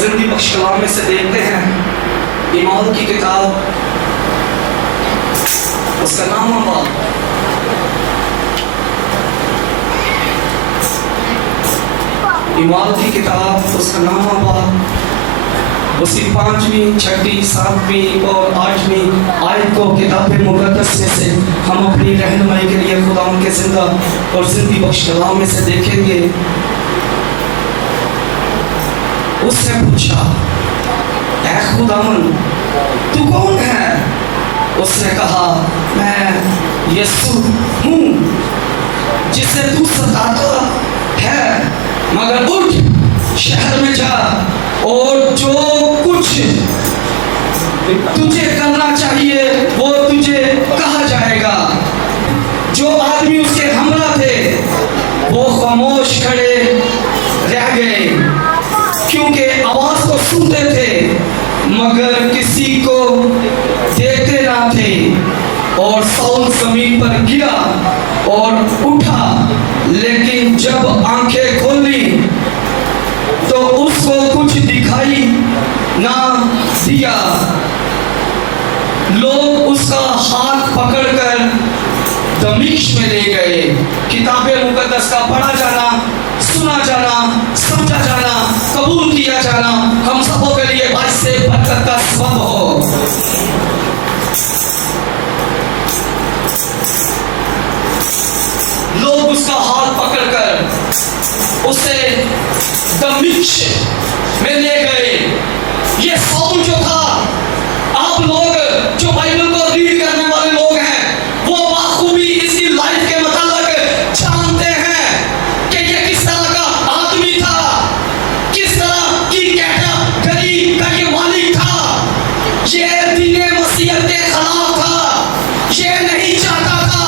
जिंदगी बख्श कलाम में से देखते हैं ईमान की किताब, उसका नाम अब्बा। ईमान की किताब, उसका नाम अब्बा। उसी 5वीं, 6वीं, 7वीं और 8वीं आयत को किताब मुक़द्दस में से हम अपनी रहनुमाई के लिए खुदा के जिंदा और जिंदगी बख्श कलाम में से देखेंगे। उसने पूछा, ऐ खुदावन तू कौन है? उसने कहा, मैं यीशु हूँ जिसे तू सताता है, मगर उठ शहर में जा और जो कुछ तुझे करना चाहिए वो तुझे कहा जाएगा। जो आदमी उसके हमरा थे वो खामोश खड़े रह गए, क्योंकि आवाज को सुनते थे मगर किसी को देखते ना थे। और साउल जमीन पर गिरा और उठा, लेकिन जब आंखें खोली तो उसको कुछ दिखाई ना दिया। लोग उसका हाथ पकड़कर दमिश्क में ले गए। किताबे मुकद्दस का पढ़ा जाना, सुना जाना, समझा जाना, कबूल किया जाना हम सबों के लिए बाइस से बरकत का सबब हो। लोग उसका हाथ पकड़कर उसे दमिश्क में ले गए। ये साउल जो था, आप लोग जो बाइबल को रीड करने वाले लोग हैं वो बाखूबी इसकी लाइफ के मतलब जानते हैं कि ये किस तरह का आदमी था, किस तरह की कैटेगरी का ये मालिक था। ये दीने मसीहत के खिलाफ था। ये नहीं चाहता था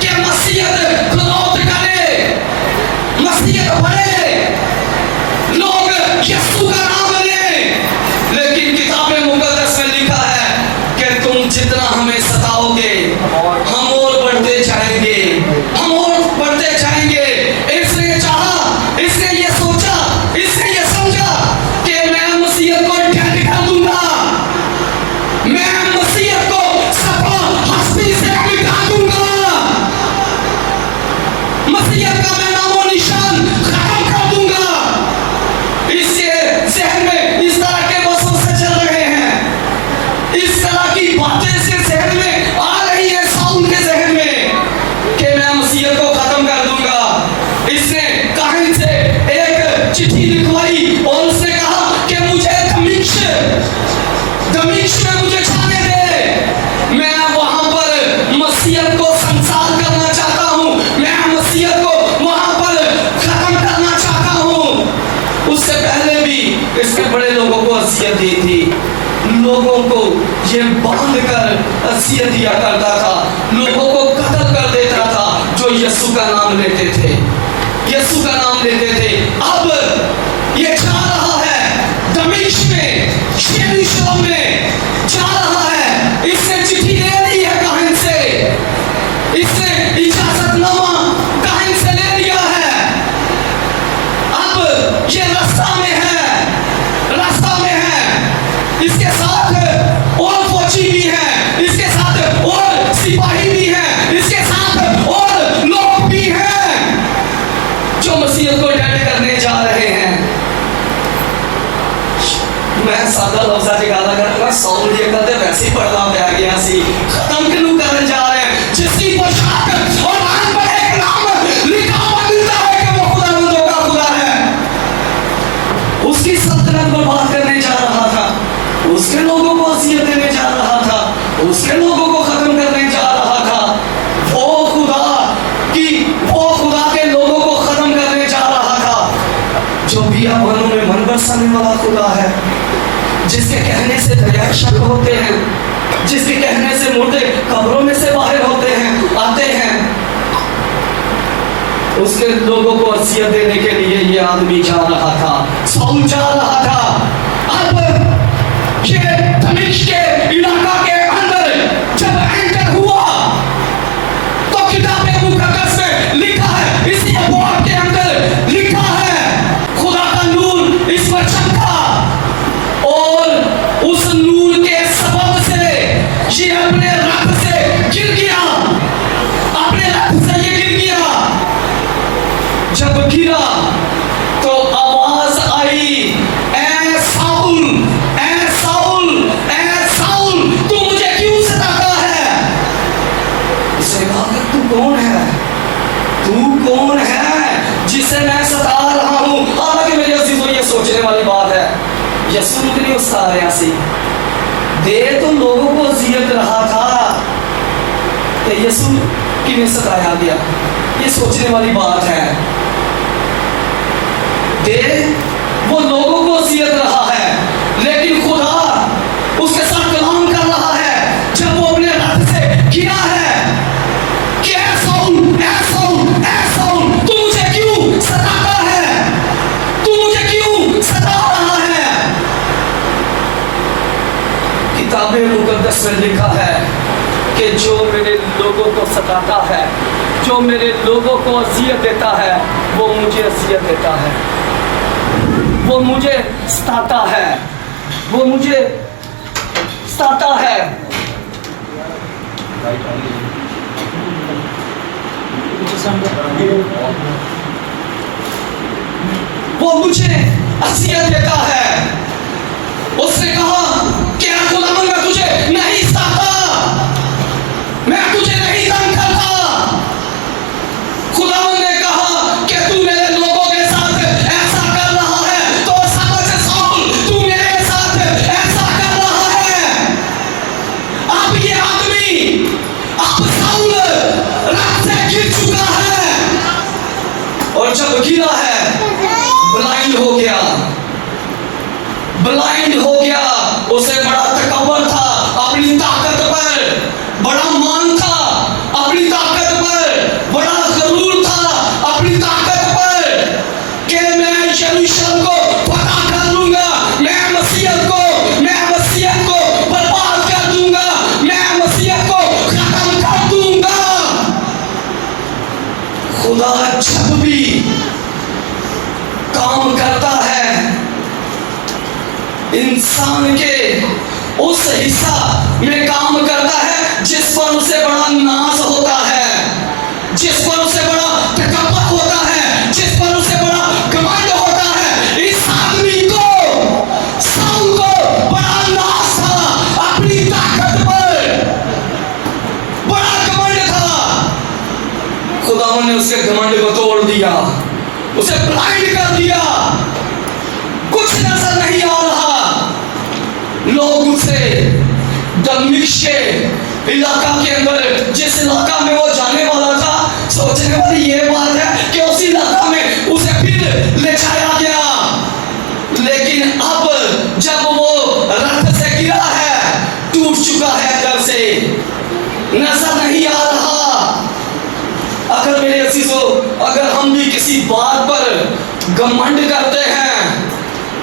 कि मसीहत ग्रोथ करे, मसीहत बढ़े, लोग यीशु का नाम ले। लेकिन किताब मुकद्दस में लिखा है कि तुम जितना हमें सताओगे हम और बढ़ते जाएंगे, हम और बढ़ते जाएंगे। इसने चाहा, इसने ये सोचा, इसने ये समझा कि मैं मसीहत को डेड कर दूंगा, मैं मसीहत को सफा हस्ती से मिटा दूंगा, मसीहत का मैं नामो निशान खत्म कर दूंगा। इसके जहन में इस तरह के वसवसे चल रहे हैं, इस तरह की बातें इसके जहन में आ रही है, साउल के जहन में, कि मैं मसीहत को खत्म कर दूंगा। इसने काहिन से एक चिट्ठी लिखवाई और उसने कहा कि मुझे दमिश्क में मुझे जाने दे, मैं वहां पर मसीहत को संसार करना चाहता हूं, मैं मसीहत को वहां पर खत्म करना चाहता हूं। उससे पहले भी इसके बड़े लोगों को असियत दी थी, लोगों को ये बांध कर असियत दिया करता था, लोगों को कत्ल कर देता था जो यीशु का नाम लेते थे, यीशु का नाम लेते थे। अब ये जा रहा है दमिश्क में, यरूशलेम में जा रहा है। इसने चिट्ठी ले ली है काहिन से, इसने इजाजतनामा काहिन से ले लिया है। अब ये रास्ता में है, रास्ता में है। इसके साथ और फौजी भी हैं, इसके साथ और सिपाही भी हैं, इसके साथ और लोग भी हैं जो मसीहत को डेड करने जा रहे हैं। मैं सादा लफ्जा निकाला करूंगा, साउल ये कहते वैसे ही पढ़ना पड़ गया सी, खत्म क्यों करने जा रहे हैं? जिसकी पोशाक और मान पर एक नाम लिखा हुआ मिलता है कि वो खुदावंदों का खुदा है, उसकी सल्तनत बर्बाद करने जा रहा था, उसके लोगों को असियत देने जा रहा था, उसके लोगों को खत्म करने जा रहा था। वो खुदा के लोगों को खत्म करने जा रहा था जो बियाबानों में मन बरसाने वाला खुदा है, जिसके कहने से दरिया शक होते हैं, जिसके कहने से मुर्दे कब्रों में से बाहर होते हैं, आते हैं। उसके लोगों को असियत देने के लिए ये आदमी जा रहा था, साउल जा रहा था। अब ये दमिश्क के इलाका के अंदर जब एंटर हुआ तो किताब मुकद्दस में लिखा है, इस अबवाब के अंदर लिखा है, खुदा का नूर इस पर चमका सोचने वाली बात है, यीशु निकली उस सारे से दे तो लोगों को अजियत रहा था, तो यीशु किन्हें सताया गया? ये सोचने वाली बात है। दे वो लोगों को अजियत रहा है, लेकिन खुदा उसके साथ कलाम कर रहा है। जब वो अपने रथ से गिरा है कि ऐ साउल, तू मुझे क्यों सताता है, तू मुझे क्यों सता रहा है? किताबे मुकद्दस में लिखा है कि जो मेरे लोगों को सताता है, जो मेरे लोगों को अजियत देता है, वो मुझे अजियत देता है, वो मुझे सताता है, वो मुझे सताता है। वो मुझे अजियत देता है। उसने कहा क्या खुदावन मैं तुझे नहीं सताता, मैं तुझे नहीं तंग करता। खुदावन ने कहा कि तू मेरे लोगों के साथ ऐसा कर रहा है, तो समझ साउल तू मेरे साथ ऐसा कर रहा है। अब ये आदमी, अब साउल रात से गिर चुका है, और जब गिरा है ब्लाइंड हो गया, ब्लाइंड हो गया। उसे बड़ा तकब्बुर था अपनी ताकत पर, बड़ा मान था अपनी ताकत पर, बड़ा गरूर था अपनी ताकत पर कि मैं यरूशलेम को फतह कर दूंगा, मैं मसीहत को बर्बाद कर दूंगा, मैं मसीहत को खत्म कर दूंगा। खुदा जब भी काम करता है इंसान के उस हिस्सा में काम करता है जिस पर उसे बड़ा नाज होता है, जिस पर उसे बड़ा तकब्बुर होता है, जिस पर उसे बड़ा घमंड होता है। इस आदमी को, साउल को बड़ा नाज था अपनी ताकत पर, बड़ा घमंड था। खुदावन ने उसके घमंड को तोड़ दिया, उसे ब्लाइंड कर दिया, कुछ नजर नहीं आ रहा। लोग उसे दमिश्क इलाका के अंदर, जिस इलाका में वो जाने वाला था, सोचने वाली ये बात है कि उस इलाका में उसे फिर ले जाया गया। लेकिन अब जब वो रथ से गिरा है, टूट चुका है अंदर से, नजर नहीं आ रहा। अगर मेरे अजीजों, अगर हम भी किसी बात पर घमंड करते हैं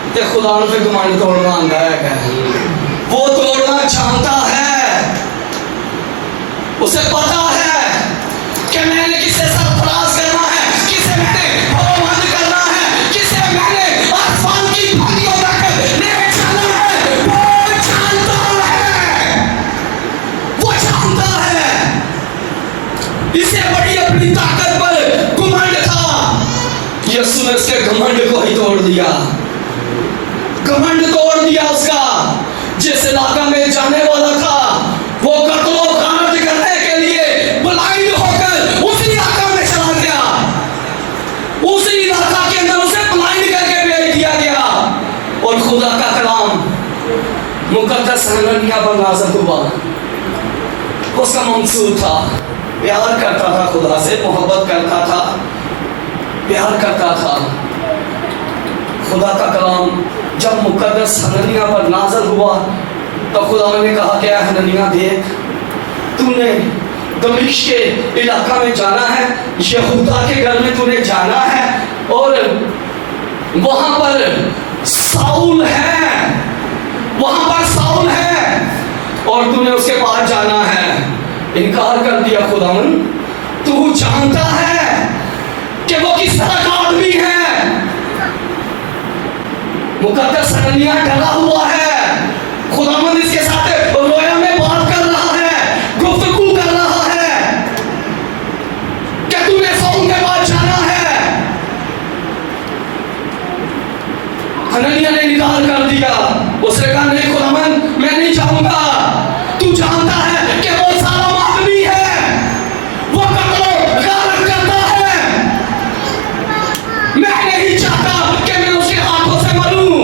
तो खुदा पे घमंड तोड़ना आंदा है, वो तोड़ना जानता है। उसे पता है कि मैंने किसे सरफराज करना है, किसे मैंने भगवान करना है, किसे मैंने आसमान की पहाड़ियों तक ले जाना है। वो जानता है, वो जानता है। इसे बड़ी अपनी ताकत पर घमंड था। यीशु ने उसके घमंड को ही तोड़ दिया, घमंड तोड़ दिया उसका। जिस इलाका में जाने वाला था, वो कत्लो गारत करने के लिए ब्लाइंड होकर उसी इलाका में चला गया, उसी इलाका के अंदर उसे ब्लाइंड करके भेज दिया गया। और खुदा का कलाम मुकद्दस हननिया पर नाज़िल हुआ। उसका मंसूर था, प्यार करता था खुदा से, मोहब्बत करता था, प्यार करता था। खुदा का कलाम जब मुकद्दस हननिया पर नाज़िल हुआ तो खुदा ने कहा क्या हननिया, देख तूने दमिश्क के इलाका में जाना है, यहूदा के घर में तूने जाना है, और वहां पर साउल है, वहां पर साउल है, और तूने उसके पास जाना है। इनकार कर दिया खुदावन। तू जानता है कि वो किस तरह का आदमी है। मुकद्दस हननिया डरा हुआ है। खुदावंद इसके साथ रोया में बात कर रहा है, गुफ्तगू कर रहा है कि तूने साउल के पास जाना है। हननिया ने इनकार कर दिया। उसने कहा नहीं खुदावंद, मैं नहीं जाऊंगा। तू जानता है कि वो सारा आदमी है, वो कत्लो गारत करता है। मैं नहीं चाहता कि मैं उसके हाथों से मरूं।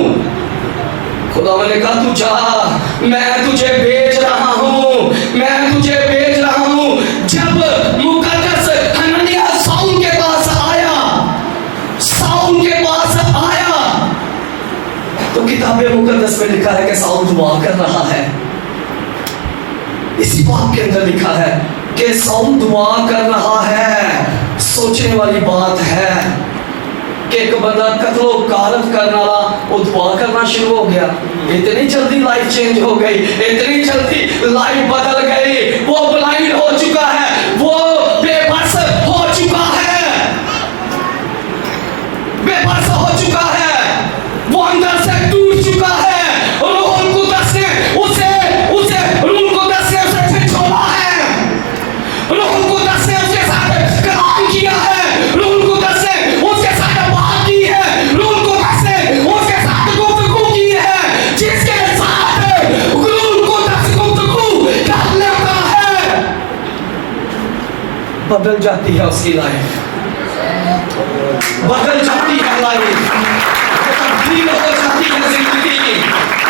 खुदा ने कहा तू जा, मैं तुझे भेज रहा हूँ, मैं तुझे भेज रहा हूँ। जब मुकद्दस हनन्याह शाऊल के पास आया, शाऊल के पास आया, तो किताबे मुकद्दस में लिखा है कि शाऊल दुआ कर रहा है। इसी बात के अंदर लिखा है कि शाऊल दुआ कर रहा है। सोचने वाली बात है कि एक बंदा कत्लो गारत करने वाला वो दुआ करना शुरू हो गया। इतनी जल्दी लाइफ चेंज हो गई, इतनी जल्दी लाइफ बदल गई। वो ब्लाइंड हो चुका है, वो बेबस हो चुका है, बेबस हो चुका है, वो अंदर से टूट चुका है। रूह कुद्दस ने उसे रूह कुद्दस ने उसे झिझोड़ा है, रूह कुद्दस ने उसके साथ कलाम किया है, रूह कुद्दस ने उसके साथ बात की है, रूह कुद्दस ने उसके साथ गुफ्तगू की है। जिसके साथ रूह कुद्दस गुफ्तगू कर लेता है, बदल जाती है उसकी लाइफ, बदल जाती है लाइफ, तब्दील हो जाती है जिंदगी,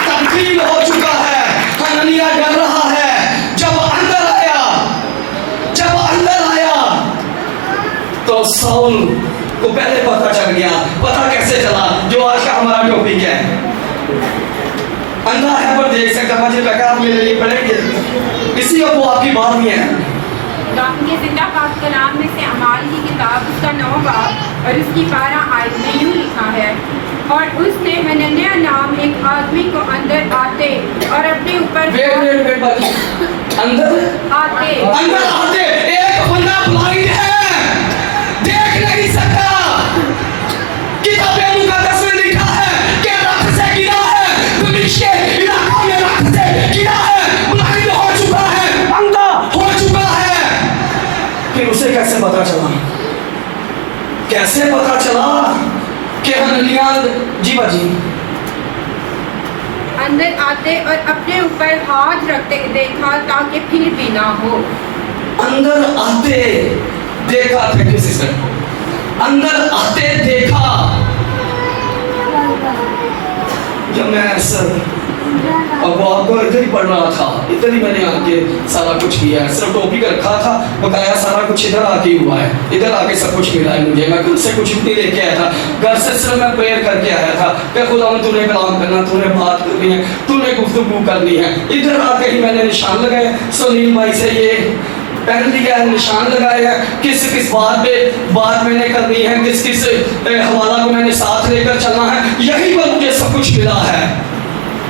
तब्दील हो चुका है। हनन्याह डर रहा है। जब अंदर आया तो शाऊल को पहले पता चल गया। पता कैसे चला? जो आज का हमारा टॉपिक है। अंधा है पर देख सकता, मुझे लगा आप मेरे लिए पढ़ेंगे, इसी को आपकी बात में है। के जिंदा पाक कलाम में से अमाल की किताब उसका 9 बाब और उसकी 12 आयत में यूं लिखा है, और उसने हनन्याह नाम एक आदमी को अंदर आते और अपने ऊपर अंदर आते एक बंदा ब्लाइंड है, देख नहीं सकता। किताबे मुकद्दस में लिखा है कि रक्त से गिरा है, दमिश्क के इलाका में रक्त से गिरा है, ब्लाइंड हो चुका है, अंधा हो चुका है। फिर उसे कैसे पता चला? कैसे पता चला कि हनन्याह जी बाजी अंदर आते और अपने ऊपर हाथ रखते देखा ताकि फिर भी ना हो। अंदर आते देखा था किसी से, अंदर आते देखा। जब मैं सर अब वो आपको इधर ही पढ़ रहा था, इधर ही मैंने आके सारा कुछ किया है, सिर्फ टोपी का रखा था, बकाया सारा कुछ इधर आके हुआ है, इधर आके सब कुछ मिला है मुझे। मैं खुद से कुछ नहीं लेके आया था, घर से सिर्फ मैं प्रेयर करके आया था कि खुदा तूने कलाम करना, तूने बात करनी है, तूने गुफ्तगू करनी है। इधर आके ही मैंने निशान लगाए, सुनील भाई से ये पहन लिया है, निशान लगाया है, किस किस बात मैंने करनी है, किस किस हवाला को मैंने साथ लेकर चलना है। यही पर मुझे सब कुछ मिला है,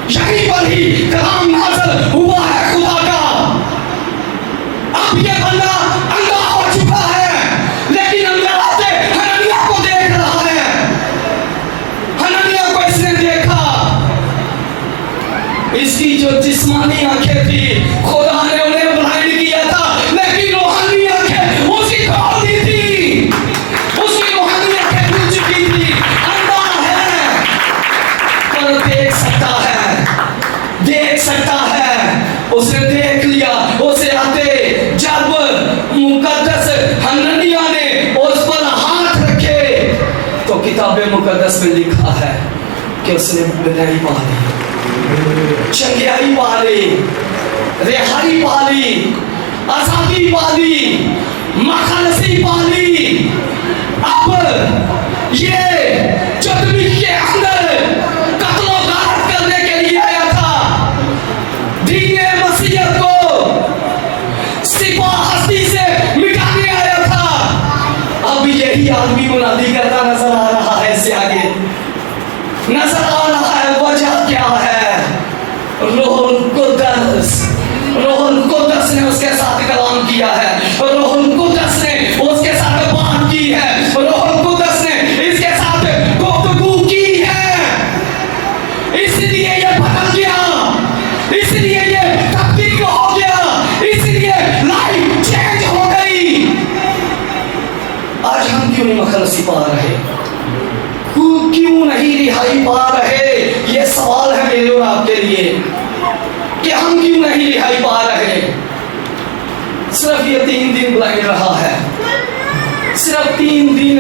यहीं पर ही कलाम नाज़िल हुआ है खुदा का। अब ये बंदा अंधा हो चुका है, लेकिन अंदर आते हनन्याह को देख रहा है। हनन्याह को इसने देखा, इसकी जो जिस्मानी आंखें थी खुदा ने उन्हें ब्लाइंड किया था, लेकिन रूहानी आंखें उसकी खोल दी थी, उसकी रूहानी आंखें खुल चुकी थी। अंधा है पर देख सकता है, देख सकता है। उसने देख लिया, उसे आते जब मुकद्दस हनन्याह ने उस पर हाथ रखे तो किताबे मुकद्दस में लिखा है कि उसने बधाई पा ली, चंगियाई पा ली, रिहाई पा ली, आजादी पा ली, मखलसी पा ली। अब ये जो दमिश्क के अंदर कत्लो गारत करने के लिए आया था, दीने मसीहत को सिपा हस्ती से मिटाने आया था, अब यही आदमी मुनादी करता नजर आ रहा है। इससे आगे नजर आ रहा है, वजह क्या है? रूहुल कुद्दस ने उसके साथ कलाम किया है, रूहुल कुद्दस ने उसके साथ बात की है, रूहुल कुद्दस ने इसके साथ गुफ्तगू की है। इसलिए ये बदल गया, इसलिए ये तब्दील हो गया, इसलिए लाइफ चेंज हो गई। आज हम क्यों नहीं मखलसी पा रहे, क्यों नहीं रिहाई पा रहे? ये सवाल है मेरे और आपके लिए कि हम क्यों नहीं रिहाई पा रहे। सिर्फ ये 3 दिन ब्लाइंड रहा है, सिर्फ 3 दिन।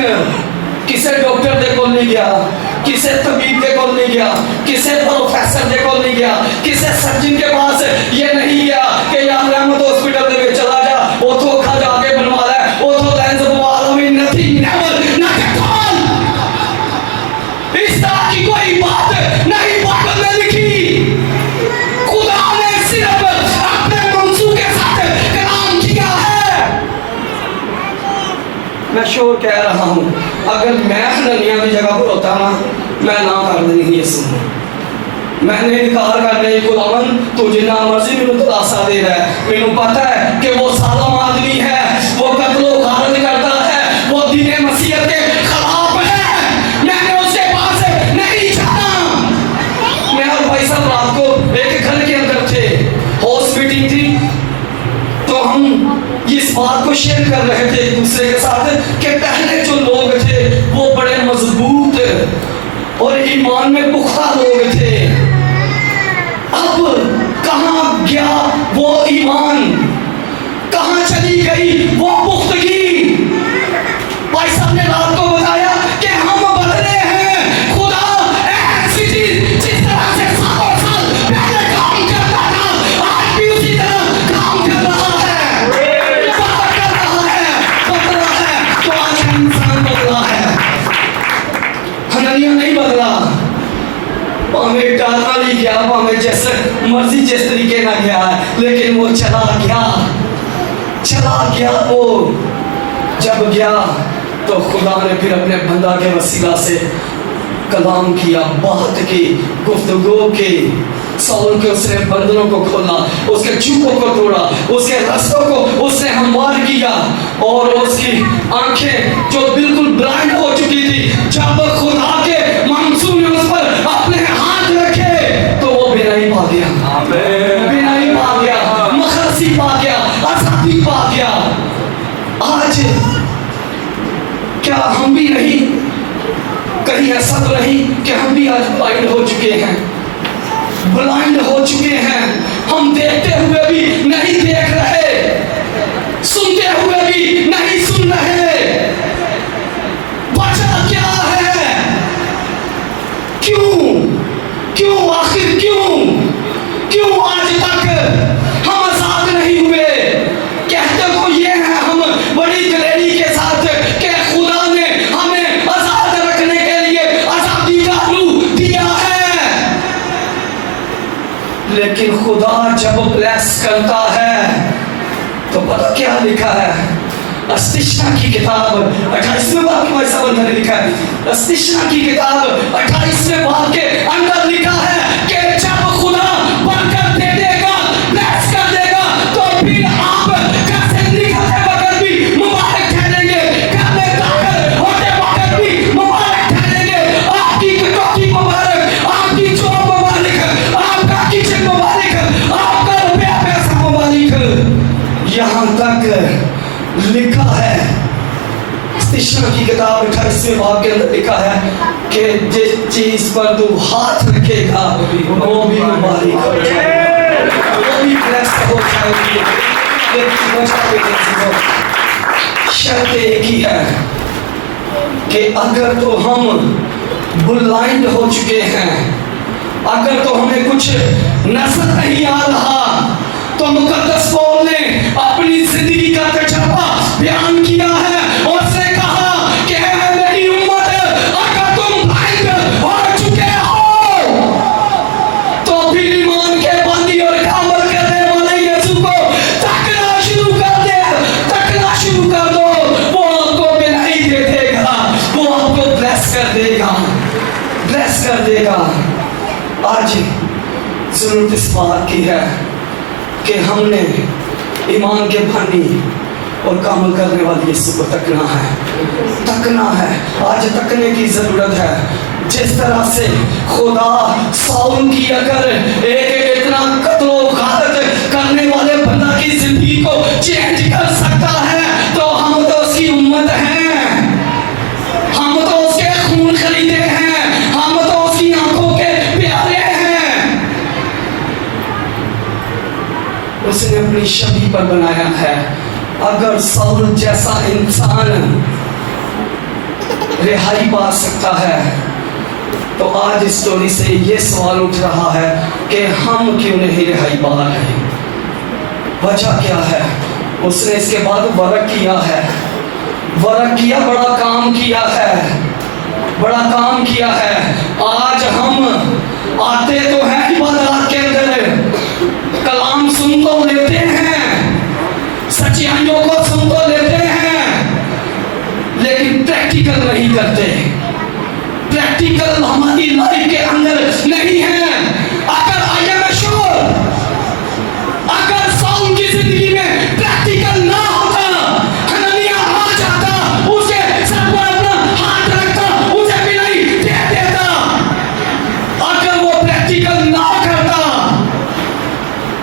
किसी डॉक्टर के को नहीं गया, किसे तबीब के कोल नहीं गया, किसे प्रोफेसर के कोल नहीं गया, किसे सर्जन के पास ये नहीं गया कि यार रहमत हॉस्पिटल में चला जा, उतो खा जाके बनवा ले, उतो लेंस बनवा लो। Nothing, never, not at all. इस तरह की कोई बात नहीं बाइबल में लिखी। खुदा ने सिर्फ अपने मंसूब के साथ कलाम किया है। मैं श्योर कह रहा हूं, अगर मैं हननिया की जगह पर होता ना, मैं ना कर देनी ये सुन। मैंने इनकार करने खुदावन तू जिन्ना मर्जी मैंने तलाशा दे रहा है, मैंने पता है कि वो सालम आदमी है, वो कत्लो गारत करता है, वो दीने मसीहत के खिलाफ है, मैंने उसके पास नहीं जाना। मैं और भाई साहब रात को एक घर के अंदर थे, हाउस मीटिंग थी, तो हम इस बात को शेयर कर रहे थे एक दूसरे के साथ कि पहले जो लोग थे वो बड़े मजबूत और ईमान में पुख्ता लोग थे। अब कहां गया वो ईमान, कहां चली गई वो पुख्तगी। भाई साहब ने रात को बताया कि हम बदले हैं। खुदा ऐसी चीज जिस तरह से सालों साल पहले काम करता था, आज भी उसी तरह काम कर रहा है, बदला है। तो आज इंसान बदला है, हननिया नहीं बदला। हमें डालना नहीं गया, हमें जैसे मर्जी जिस तरीके ना गया, लेकिन वो चला गया। वो जब गया तो खुदा ने फिर अपने बंदा के वसीला से कलाम किया, बात की, गुफ्तगू की। साउल के उसने बंधनों को खोला, उसके चुपों को तोड़ा, उसके रास्तों को उसने हमवार किया, और उसकी आंखें जो बिल्कुल ब्लाइंड हो चुकी थी, जब खुदा के मंसूब ने उस पर अपने हाथ रखे तो वो बिनाई पा गया, बिनाई पा गया, मखरसी पा गया, आजादी पा गया। आज क्या हम भी नहीं, कहीं ऐसा तो नहीं कि हम भी आज ब्लाइंड हो चुके हैं, ब्लाइंड हो चुके हैं। हम देखते हुए भी नहीं देख रहे, सुनते हुए भी नहीं सुन रहे। वजह क्या है? क्यों आखिर क्यों आज तक हम आजाद नहीं हुए? कहते तो ये है हम बड़ी दलेरी के साथ कि खुदा ने हमें आजाद रखने के लिए आजादी का रूह दिया है, लेकिन खुदा जब ब्लेस करता है तो पता क्या लिखा है? अस्तिशना की किताब 28वें बाब के वैसा अंदर लिखा है, अस्तिशना की किताब 28वें बाब के अंदर लिखा है कि जब खुदा बरकत दे देगा, ब्लेस कर देगा, तो फिर आप घर से निकलते वक्त भी मुबारक ठहरेंगे, घर में दाखिल होते वक्त भी मुबारक ठहरेंगे। आपकी कटौती मुबारक, आपकी जॉब मुबारक, आपका किचन मुबारक, आपका रुपया पैसा मुबारक। यहाँ तक लिखा है, अस्तिशना की किताब 28वें बाब के अंदर लिखा है कि जिस चीज पर तू हाथ रखेगा वो भी मुबारक हो जाएगी, वो भी ब्लेस्ड हो जाएगी। शर्त एक ही है कि अगर तो हम ब्लाइंड हो चुके हैं, अगर तो हमें कुछ नजर नहीं आ रहा, तो मुकद्दस पौल ने अपनी जिंदगी का तजुर्बा बयान किया है और उसने कहा कि मेरी उम्मत, अगर तुम ब्लाइंड हो चुके हो तो फिर ईमान के बंदी और अमल करने वाले यीशु को तकना शुरू कर दो। वो आपको बिनाई दे देगा, वो आपको ब्लेस कर देगा। आज जरूरत इस बात की है कि हमने ईमान के बानी और काम करने वाली यीशु को तकना है। आज तकने की जरूरत है। जिस तरह से खुदा साउल की अगर एक इतना कत्लो गारत करने वाले बंदा की जिंदगी को चेंज कर सकता है, तो हम तो उसकी उम्मत हैं, हम तो उसके खून खरीदे हैं, हम तो उसकी आंखों के प्यारे हैं। उसने अपनी छवि पर बनाया है। अगर साउल जैसा इंसान रिहाई पा सकता है, तो आज इस स्टोरी से ये सवाल उठ रहा है कि हम क्यों नहीं रिहाई पा रहे? वजह क्या है? उसने इसके बाद वर्क किया है, वर्क किया, बड़ा काम किया है, बड़ा काम किया है। आज हम आते तो हैं इबादत के अंदर, कलाम सुन तो लेते हैं, सच्चाइयों को सुन तो लेते हैं, लेकिन प्रैक्टिकल नहीं करते, प्रैक्टिकल हमारी लाइफ के अंदर नहीं है। अगर आई एम श्योर, अगर साउल की जिंदगी में प्रैक्टिकल ना होता, हननिया आ जाता, उसे सर पर अपना हाथ रखता, उसे भी नहीं दे देता। अगर वो प्रैक्टिकल ना करता,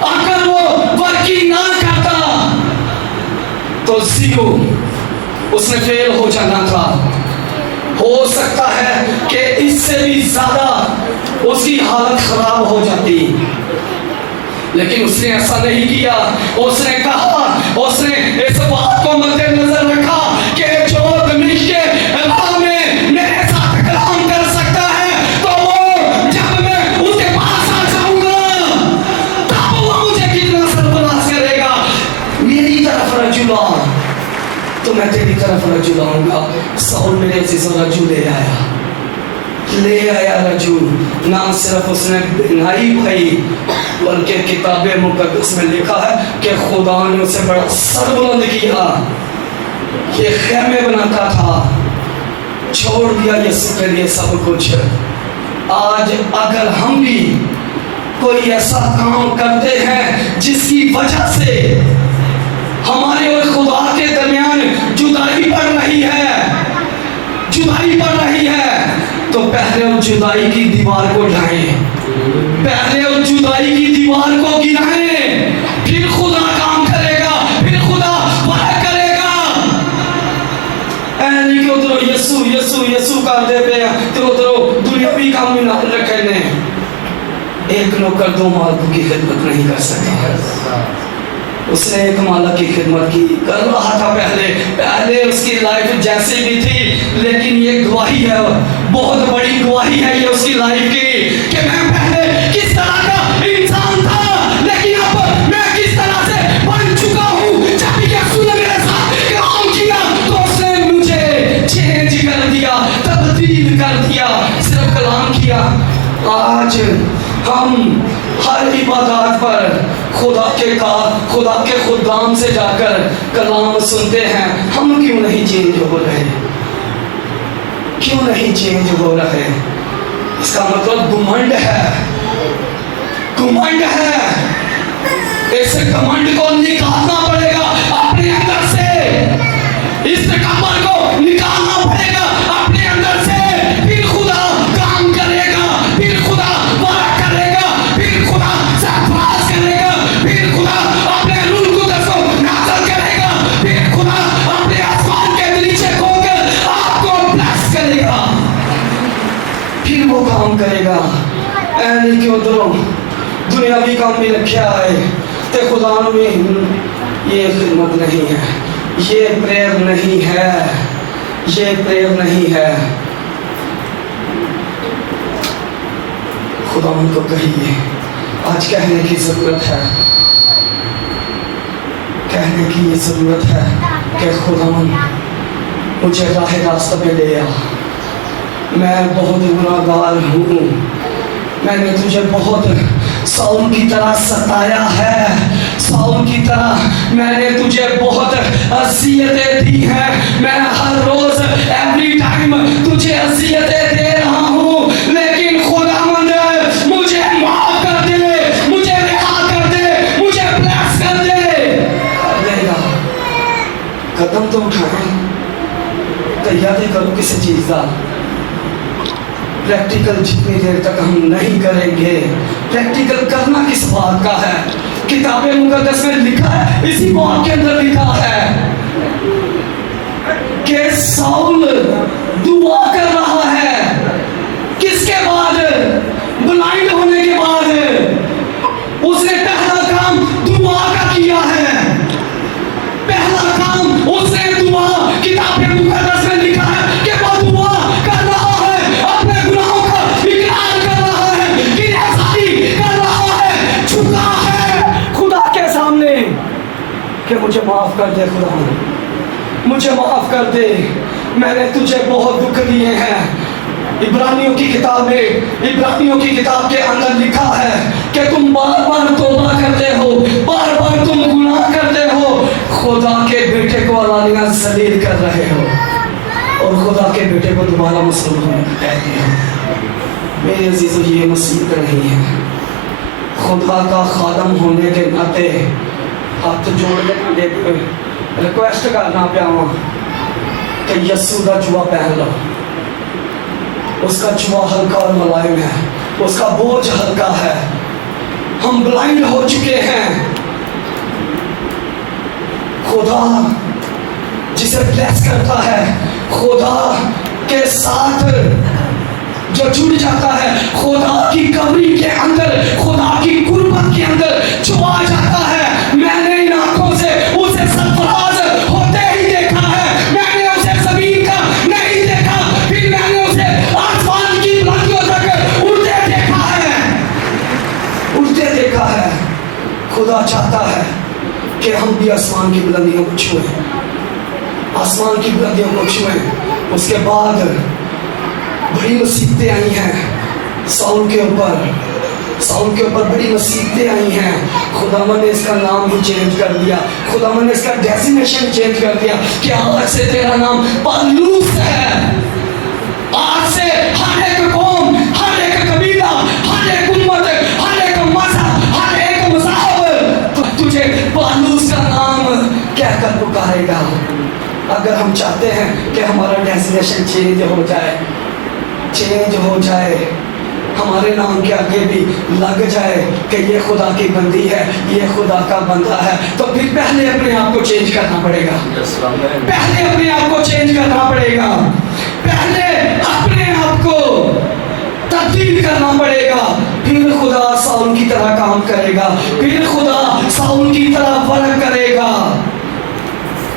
अगर वो वर्किंग ना करता, तो जीरो उसने फेल हो जाना था। हो सकता है कि इससे भी ज्यादा उसकी हालत खराब हो जाती, लेकिन उसने ऐसा नहीं किया। उसने कहा, उसने इस बात को मद्देनजर रखा कि जो दमिश्क के राह में मेरे साथ कलाम कर सकता है, तो वो जब मैं उसके पास आ जाऊंगा तब वो मुझे कितना सरफराज करेगा। मेरी तरफ रजुला तो मैं तेरी तरफ रजू लाऊंगा। साउल मेरे अजीजों रजू ले आया रजू। ना सिर्फ उसने बिनाई भाई, बल्कि किताबे मुकद्दस में लिखा है कि खुदा ने उसे बड़ा सर बुलंद किया। ये खेमे बनाता था, छोड़ दिया यीशु के लिए सब कुछ। आज अगर हम भी कोई ऐसा काम करते हैं जिसकी वजह से हमारे और खुदा के दरमियान जुदाई पड़ रही है, जुदाई पड़ रही है, तो पहले उस जुदाई की दीवार को ढाएं, पहले उस जुदाई की दीवार को गिराएं, फिर खुदा काम करेगा, फिर खुदा बात करेगा। ऐनी के उधरो यीशु यीशु यीशु कर दे पे तो उधरो दुनियावी काम में ना रखे ने। एक नौकर दो मालिकों की खिदमत नहीं कर सकता। उसने एक मालिक की खिदमत की, कर रहा था पहले उसकी लाइफ जैसे भी थी, लेकिन ये गवाही है, बहुत बड़ी गवाही है ये उसकी लाइफ की कि मैं पहले किस तरह का इंसान था, लेकिन अब मैं किस तरह से बन चुका हूँ। जब यीशु ने मेरे साथ काम किया तो उसने मुझे चेंज कर दिया, तब्दील कर दिया, सिर्फ कलाम किया। आज हम हर इबादत पर खुदा के खुदाम से जाकर कलाम सुनते हैं। हम क्यों नहीं चेंज हो रहे? क्यों नहीं चेंज हो रहे? इसका मतलब घमंड है, घमंड है। इस घमंड को निकालना पड़ेगा अपने अंदर से, इस कमर को निकालना पड़ेगा अपने अंदर से। फिर खुदा काम करेगा, फिर खुदा वार करेगा, फिर खुदा सरफराज करेगा, फिर खुदा अपने रूह कुदस को नाज़िल करेगा, फिर खुदा अपने आसमान के नीचे खोलकर आपको ब्लेस करेगा, फिर वो काम करेगा। ऐनी के उधरों दुनियावी काम भी रखा है ते खुदा में ये खिदमत नहीं है, ये प्रेयर नहीं है, ये प्रेयर नहीं है। खुदा उनको कहिए, आज कहने की जरूरत है, कहने की ये जरूरत है कि खुदा मुझे राह रास्ते पे ले आ। मैं बहुत गुनाहगार हूँ, मैंने तुझे बहुत साउल की तरह सताया है, साउल की तरह मैंने तुझे बहुत अज़ियतें दी हैं। मैं हर रोज एवरी टाइम तुझे अज़ियतें दे रहा हूँ, लेकिन खुदावंद मुझे माफ कर दे, मुझे रिहा कर दे, मुझे ब्लेस कर दे। लेगा कदम तो उठाए, तैयारी करो किसी चीज का। प्रैक्टिकल जितनी देर तक हम नहीं करेंगे, प्रैक्टिकल करना किस बात का है? किताबे मुकद्दस में लिखा है, इसी बात के अंदर लिखा है कि साउल दुआ कर रहा है। किसके बाद? ब्लाइंड होने के बाद उसने पहला काम दुआ का किया है। पहला काम उसने दुआ, किताबे मुकद्दस में लिखा है कि वो दुआ कर रहा है, अपने गुनाहों का कर दे खुदा, मुझे माफ कर दे, मैंने तुझे बहुत दुख दिए हैं। इब्रानियों की किताब के अंदर लिखा है कि तुम बार बार तौबा करते हो, बार बार तुम गुनाह करते हो, खुदा के बेटे को अलानिया जलील कर रहे हो और खुदा के बेटे को दोबारा मुसलमान कहते हो। मेरे अजीजों, ये मुसीबत नहीं है। खुदा का खादम होने के नाते हाथ जोड़ने के रिक्वेस्ट करना पावा कि यस्सू का जुआ पहन लो। उसका जुआ हल्का और मुलायम है, उसका बोझ हल्का है। हम ब्लाइंड हो चुके हैं। खुदा जिसे ब्लेस करता है, खुदा के साथ जो जुड़ जाता है, खुदा की कब्री के अंदर, खुदा की कुर्बत के अंदर जो आ जाता है, मैंने इन आंखों से उसे सरफराज होते ही देखा है। मैंने उसे जमीन का नहीं देखा, फिर मैंने उसे आसमान की बुलंदियों तक उड़ते देखा है। खुदा चाहता है कि हम भी आसमान की बुलंदियों को छुएं, आसमान की बुलंदियों को छुएं। उसके बाद बड़ी मुसीबतें आई हैं साउल के ऊपर बड़ी मुसीबतें आई हैं। खुदावन ने इसका नाम भी चेंज कर दिया, खुदावन ने इसका डेजिग्नेशन चेंज कर दिया कि आज से तेरा नाम पौलुस है। आज से हर एक कौम, हर एक कबीला, हर एक उम्मत, हर एक मजहब, हर एक मज़हब तुझे पौलुस का नाम कहकर पुकारेगा। अगर हम चाहते हैं कि हमारा डेजिग्नेशन चेंज हो जाए, हमारे नाम के आगे भी लग जाए कि ये खुदा की बंदी है, ये खुदा का बंदा है, तो फिर पहले अपने आप को चेंज करना पड़ेगा। पहले अपने आप को चेंज करना पड़ेगा, पहले अपने आप को तब्दील करना पड़ेगा। फिर खुदा साउल की तरह काम करेगा, फिर खुदा साउल की तरह वर्क करेगा,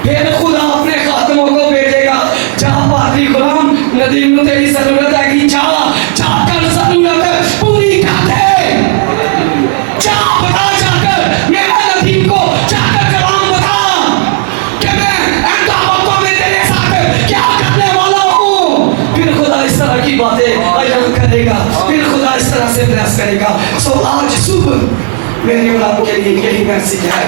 फिर खुदा अपने खातमों को भेजेगा। जा पादरी गुलाम, नदीम को तेरी जरूरत है कि जाकर जरूरत पूरी कर दे। जाकर मेरा नदीम को जाकर कलाम बता कि मैं एंकावतों में तेरे साथ क्या करने वाला हूँ। फिर खुदा इस तरह की बातें ऐलान करेगा, फिर खुदा इस तरह से ब्लेस करेगा। सो आज सुबह मेरे और आपके लिए यही मैसेज है।